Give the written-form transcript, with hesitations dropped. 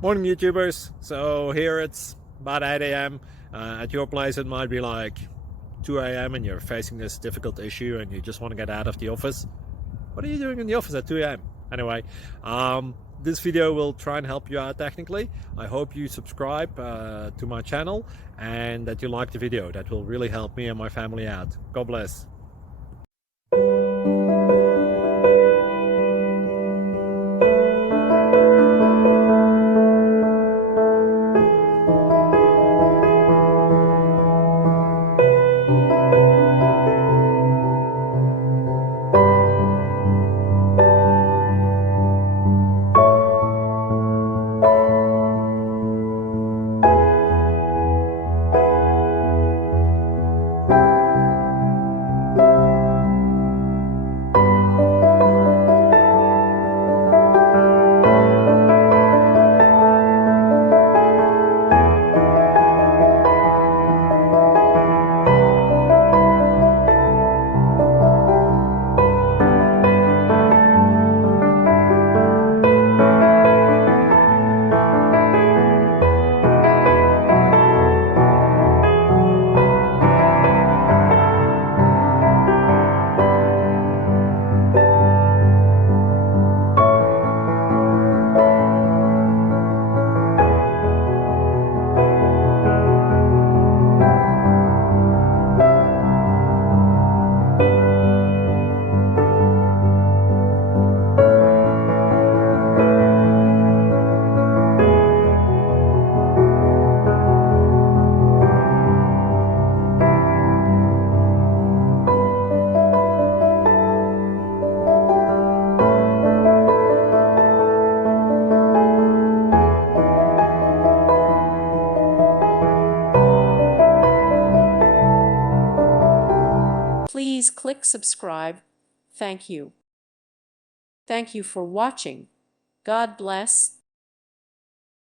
Morning, YouTubers. So here it's about 8 a.m. At your place, it might be like 2 a.m. and you're facing this difficult issue and you just want to get out of the office. What are you doing in the office at 2 a.m.? Anyway, this video will try and help you out technically. I hope you subscribe to my channel and that you like the video. That will really help me and my family out. God bless. Please click subscribe. Thank you. Thank you for watching. God bless.